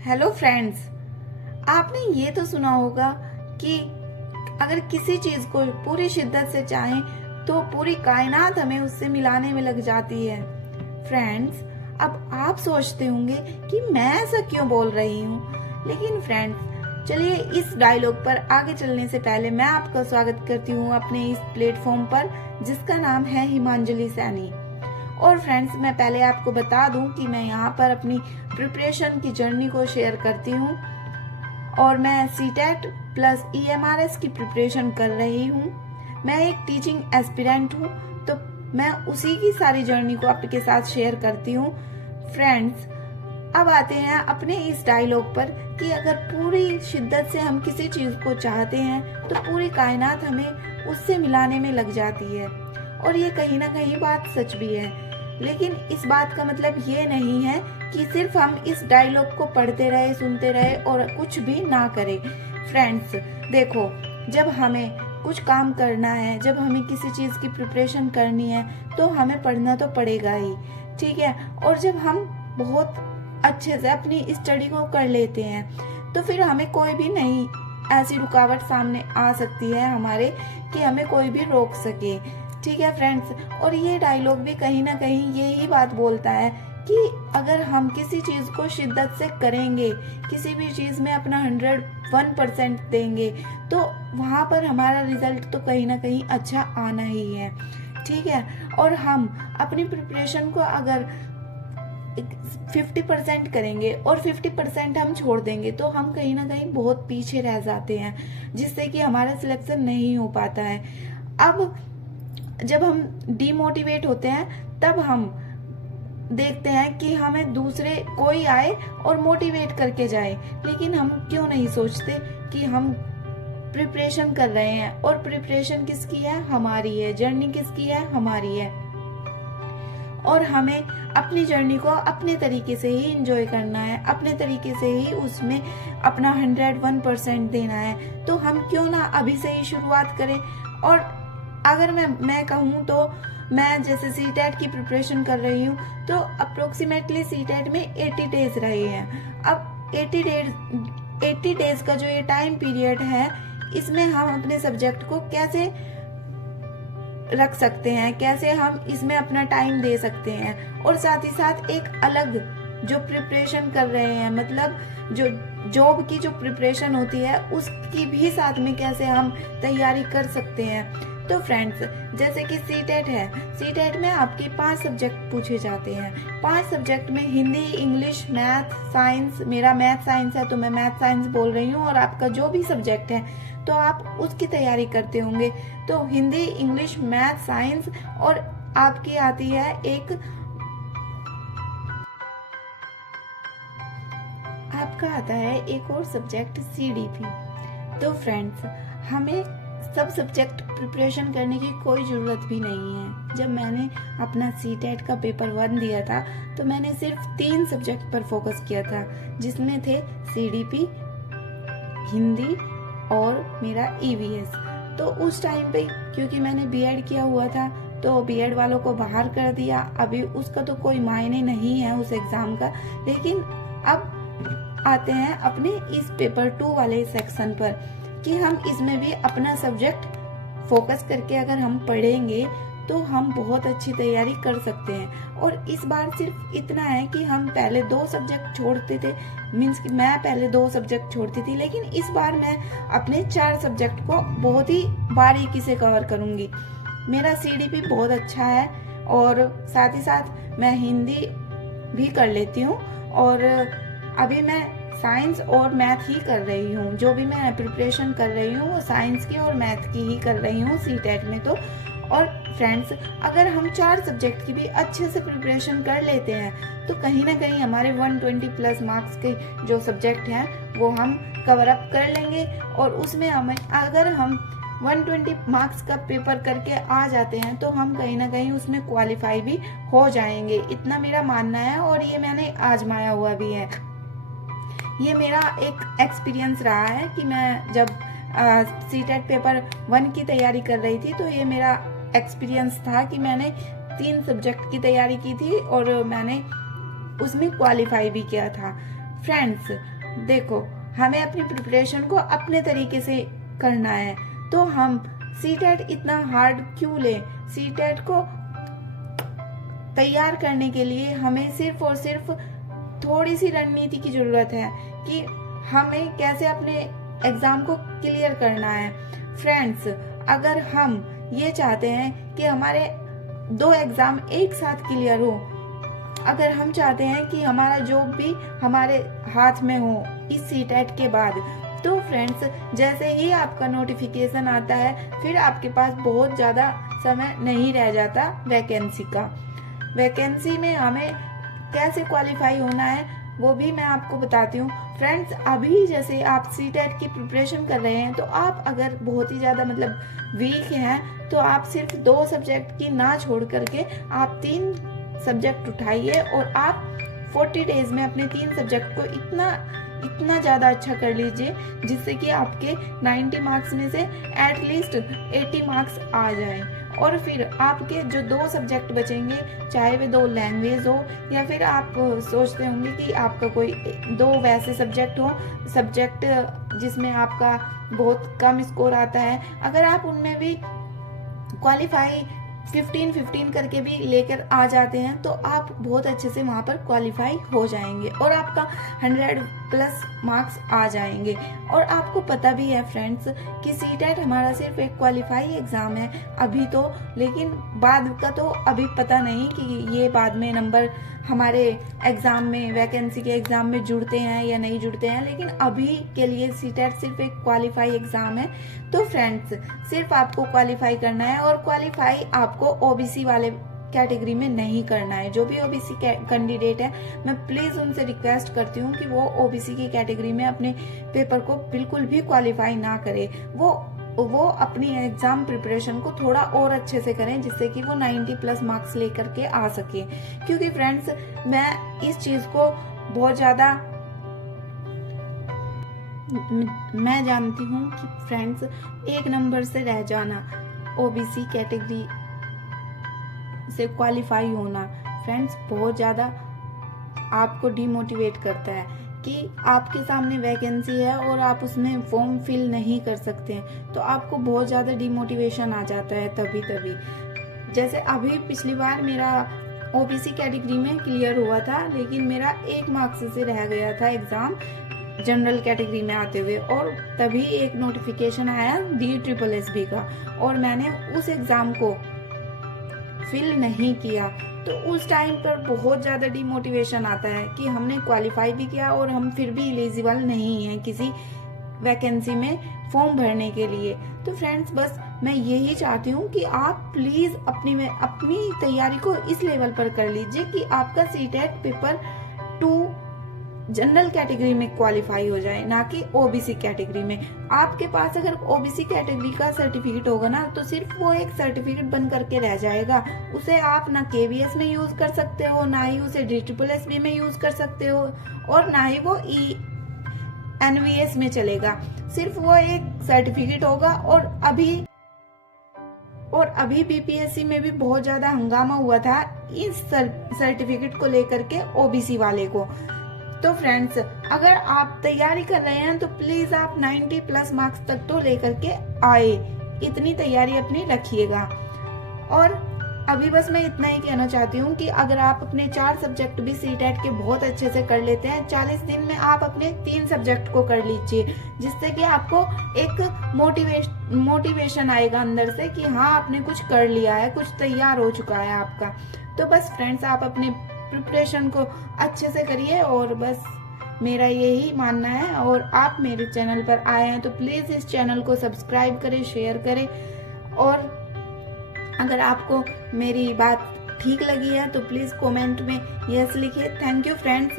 Hello friends, आपने ये तो सुना होगा कि अगर किसी चीज को पूरी शिद्दत से चाहें तो पूरी कायनात हमें उससे मिलाने में लग जाती है। फ्रेंड्स, अब आप सोचते होंगे कि मैं ऐसा क्यों बोल रही हूँ, लेकिन फ्रेंड्स चलिए इस डायलॉग पर आगे चलने से पहले मैं आपका स्वागत करती हूँ अपने इस प्लेटफॉर्म पर जिसका नाम है हिमांजलि सैनी। और फ्रेंड्स, मैं पहले आपको बता दूं कि मैं यहाँ पर अपनी प्रिपरेशन की जर्नी को शेयर करती हूँ और मैं सीटेट प्लस EMRS की प्रिपरेशन कर रही हूँ। मैं एक टीचिंग एस्पिरेंट हूँ, तो मैं उसी की सारी जर्नी को आपके साथ शेयर करती हूँ। फ्रेंड्स, अब आते हैं अपने इस डायलॉग पर कि अगर पूरी शिद्दत से हम किसी चीज को चाहते हैं तो पूरी कायनात हमें उससे मिलाने में लग जाती है। और ये कहीं ना कहीं बात सच भी है, लेकिन इस बात का मतलब ये नहीं है कि सिर्फ हम इस डायलॉग को पढ़ते रहे, सुनते रहे और कुछ भी ना करें। फ्रेंड्स देखो, जब हमें कुछ काम करना है, जब हमें किसी चीज की प्रिपरेशन करनी है तो हमें पढ़ना तो पड़ेगा ही, ठीक है। और जब हम बहुत अच्छे से अपनी स्टडी को कर लेते हैं तो फिर हमें कोई भी नहीं ऐसी रुकावट सामने आ सकती है हमारे कि हमें कोई भी रोक सके, ठीक है फ्रेंड्स। और ये डायलॉग भी कहीं ना कहीं यही बात बोलता है कि अगर हम किसी चीज को शिद्दत से करेंगे, किसी भी चीज में अपना 101% देंगे तो वहां पर हमारा रिजल्ट तो कहीं ना कहीं अच्छा आना ही है, ठीक है। और हम अपनी प्रिपरेशन को अगर 50% करेंगे और 50% हम छोड़ देंगे तो हम कहीं ना कहीं बहुत पीछे रह जाते हैं, जिससे कि हमारा सिलेक्शन नहीं हो पाता है। अब जब हम डीमोटिवेट होते हैं तब हम देखते हैं कि हमें दूसरे कोई आए और मोटिवेट करके जाए, लेकिन हम क्यों नहीं सोचते कि हम प्रिपरेशन कर रहे हैं और प्रिपरेशन किसकी है? हमारी है। जर्नी किसकी है? हमारी है। और हमें अपनी जर्नी को अपने तरीके से ही एंजॉय करना है, अपने तरीके से ही उसमें अपना 101% देना है। तो हम क्यों ना अभी से ही शुरुआत करें। और अगर मैं कहूँ तो मैं जैसे सीटेट की प्रिपरेशन कर रही हूँ तो अप्रोक्सीमेटली सीटेट में 80 डेज रहे हैं। अब 80 डेज का जो ये टाइम पीरियड है, इसमें हम अपने सब्जेक्ट को कैसे रख सकते हैं, कैसे हम इसमें अपना टाइम दे सकते हैं। और साथ ही साथ एक अलग जो प्रिपरेशन कर रहे हैं, मतलब जो जॉब की जो प्रिपरेशन होती है उसकी भी साथ में कैसे हम तैयारी कर सकते हैं। तो फ्रेंड्स, जैसे कि सीटेट है, सीटेट में आपके 5 सब्जेक्ट पूछे जाते हैं। 5 सब्जेक्ट में हिंदी, इंग्लिश, मैथ, साइंस। मेरा मैथ साइंस है तो मैं मैथ साइंस बोल रही हूँ, और आपका जो भी सब्जेक्ट है तो आप उसकी तैयारी करते होंगे। तो हिंदी, इंग्लिश, मैथ, साइंस, और आपकी आती है आपका आता है एक और सब्जेक्ट CDP। तो फ्रेंड्स, हमें सब सब्जेक्ट प्रिपरेशन करने की कोई ज़रूरत भी नहीं है। जब मैंने अपना सीटेट का पेपर 1 दिया था तो मैंने सिर्फ 3 सब्जेक्ट पर फोकस किया था, जिसमें थे CDP, हिंदी और मेरा EVS। तो उस टाइम पे क्योंकि मैंने BEd किया हुआ था तो BEd वालों को बाहर कर दिया। अभी उसका तो कोई मायने नहीं है उस एग्ज़ाम का, लेकिन अब आते हैं अपने इस पेपर 2 वाले सेक्शन पर कि हम इसमें भी अपना सब्जेक्ट फोकस करके अगर हम पढ़ेंगे तो हम बहुत अच्छी तैयारी कर सकते हैं। और इस बार सिर्फ इतना है कि हम पहले 2 सब्जेक्ट छोड़ते थे, मीन्स कि मैं पहले 2 सब्जेक्ट छोड़ती थी, लेकिन इस बार मैं अपने 4 सब्जेक्ट को बहुत ही बारीकी से कवर करूंगी। मेरा CDP बहुत अच्छा है और साथ ही साथ मैं हिंदी भी कर लेती हूँ, और अभी मैं साइंस और मैथ ही कर रही हूँ। जो भी मैं प्रिपरेशन कर रही हूँ वो साइंस की और मैथ की ही कर रही हूँ सीटेट में तो। और फ्रेंड्स, अगर हम 4 सब्जेक्ट की भी अच्छे से प्रिपरेशन कर लेते हैं तो कहीं ना कहीं हमारे 120+ मार्क्स के जो सब्जेक्ट हैं वो हम कवर अप कर लेंगे। और उसमें हमें अगर हम 120 मार्क्स का पेपर करके आ जाते हैं तो हम कहीं ना कहीं उसमें क्वालिफाई भी हो जाएंगे, इतना मेरा मानना है। और ये मैंने आजमाया हुआ भी है। ये मेरा एक एक्सपीरियंस रहा है कि मैं जब सीटेट पेपर 1 की तैयारी कर रही थी तो ये मेरा एक्सपीरियंस था कि मैंने 3 सब्जेक्ट की तैयारी की थी और मैंने उसमें क्वालिफाई भी किया था। फ्रेंड्स देखो, हमें अपनी प्रिपरेशन को अपने तरीके से करना है, तो हम सीटेट इतना हार्ड क्यों लें? सीटेट को तैयार करने के लिए हमें सिर्फ और सिर्फ थोड़ी सी रणनीति की जरूरत है कि हमें कैसे अपने एग्जाम को क्लियर करना है। फ्रेंड्स, अगर हम ये चाहते हैं कि हमारे 2 एग्जाम एक साथ क्लियर हो, अगर हम चाहते हैं कि हमारा जॉब भी हमारे हाथ में हो इस सीटेट के बाद, तो फ्रेंड्स जैसे ही आपका नोटिफिकेशन आता है, फिर आपके पास बहुत ज़्यादा समय नहीं रह जाता वैकेंसी का। वैकेंसी में हमें कैसे क्वालिफाई होना है वो भी मैं आपको बताती हूँ। फ्रेंड्स, अभी जैसे आप सीटेट की प्रिपरेशन कर रहे हैं, तो आप अगर बहुत ही ज़्यादा वीक हैं, तो आप सिर्फ 2 सब्जेक्ट की ना छोड़ करके आप 3 सब्जेक्ट उठाइए और आप 40 डेज में अपने 3 सब्जेक्ट को इतना ज़्यादा अच्छा कर लीजिए जिससे कि आपके 90 मार्क्स में से एटलीस्ट 80 मार्क्स आ जाएं। और फिर आपके जो 2 सब्जेक्ट बचेंगे, चाहे वे 2 लैंग्वेज हो या फिर आप सोचते होंगे कि आपका कोई 2 वैसे सब्जेक्ट जिसमें आपका बहुत कम स्कोर आता है, अगर आप उनमें भी क्वालिफाई 15-15 करके भी लेकर आ जाते हैं, तो आप बहुत अच्छे से वहाँ पर क्वालिफाई हो जाएंगे और आपका 100+ मार्क्स आ जाएंगे। और आपको पता भी है फ्रेंड्स कि सीटेट हमारा सिर्फ एक क्वालिफाई एग्जाम है अभी तो, लेकिन बाद का तो अभी पता नहीं कि ये बाद में नंबर हमारे एग्जाम में, वैकेंसी के एग्जाम में जुड़ते हैं या नहीं जुड़ते हैं, लेकिन अभी के लिए सीटेट सिर्फ एक क्वालिफाई एग्जाम है। तो फ्रेंड्स, सिर्फ आपको क्वालिफाई करना है और क्वालिफाई आपको ओबीसी वाले कैटेगरी में नहीं करना है। जो भी ओबीसी कैंडिडेट है, मैं प्लीज उनसे रिक्वेस्ट करती हूँ कि वो ओबीसी की कैटेगरी में अपने पेपर को बिल्कुल भी क्वालिफाई ना करे। वो अपनी एग्जाम प्रिपरेशन को थोड़ा और अच्छे से करें जिससे कि वो 90+ मार्क्स लेकर के आ सके। क्योंकि फ्रेंड्स, मैं इस चीज को बहुत ज्यादा मैं जानती हूँ कि फ्रेंड्स, 1 नंबर से रह जाना, ओबीसी कैटेगरी से क्वालिफाई होना, फ्रेंड्स बहुत ज्यादा आपको डिमोटिवेट करता है कि आपके सामने वैकेंसी है और आप उसमें फॉर्म फिल नहीं कर सकते हैं, तो आपको बहुत ज्यादा डिमोटिवेशन आ जाता है तभी। जैसे अभी पिछली बार मेरा ओबीसी कैटेगरी में क्लियर हुआ था, लेकिन मेरा 1 मार्क्स से रह गया था एग्जाम जनरल कैटेगरी में आते हुए, और तभी एक नोटिफिकेशन आया DSSB का और मैंने उस एग्जाम को फिल नहीं किया। तो उस टाइम पर बहुत ज्यादा डिमोटिवेशन आता है कि हमने क्वालिफाई भी किया और हम फिर भी एलिजिबल नहीं हैं किसी वैकेंसी में फॉर्म भरने के लिए। तो फ्रेंड्स, बस मैं यही चाहती हूँ कि आप प्लीज अपनी तैयारी को इस लेवल पर कर लीजिए कि आपका सीटेट पेपर 2 जनरल कैटेगरी में क्वालिफाई हो जाए, ना कि ओबीसी कैटेगरी में। आपके पास अगर ओबीसी कैटेगरी का सर्टिफिकेट होगा ना, तो सिर्फ वो एक सर्टिफिकेट बन करके रह जाएगा। उसे आप ना KVS में यूज कर सकते हो, ना ही उसे DSSB में यूज कर सकते हो, और ना ही वो NVS में चलेगा। सिर्फ वो एक सर्टिफिकेट होगा। और अभी BPSC में भी बहुत ज्यादा हंगामा हुआ था इस सर्टिफिकेट को लेकर के ओबीसी वाले को। तो फ्रेंड्स, अगर आप तैयारी कर रहे हैं तो प्लीज आप 90+ मार्क्स तक तो लेकर के आए, इतनी तैयारी अपनी रखिएगा। और अभी बस मैं इतना ही कहना चाहती हूँ कि अगर आप अपने 4 सब्जेक्ट भी सीटेट के बहुत अच्छे से कर लेते हैं, 40 दिन में आप अपने 3 सब्जेक्ट को कर लीजिए, जिससे कि आपको एक मोटिवेशन आएगा अंदर से कि हाँ, आपने कुछ कर लिया है, कुछ तैयार हो चुका है आपका। तो बस फ्रेंड्स, आप अपने प्रिपरेशन को अच्छे से करिए, और बस मेरा यही मानना है। और आप मेरे चैनल पर आए हैं तो प्लीज इस चैनल को सब्सक्राइब करें, शेयर करें, और अगर आपको मेरी बात ठीक लगी है तो प्लीज कमेंट में यस लिखिए। Thank you friends.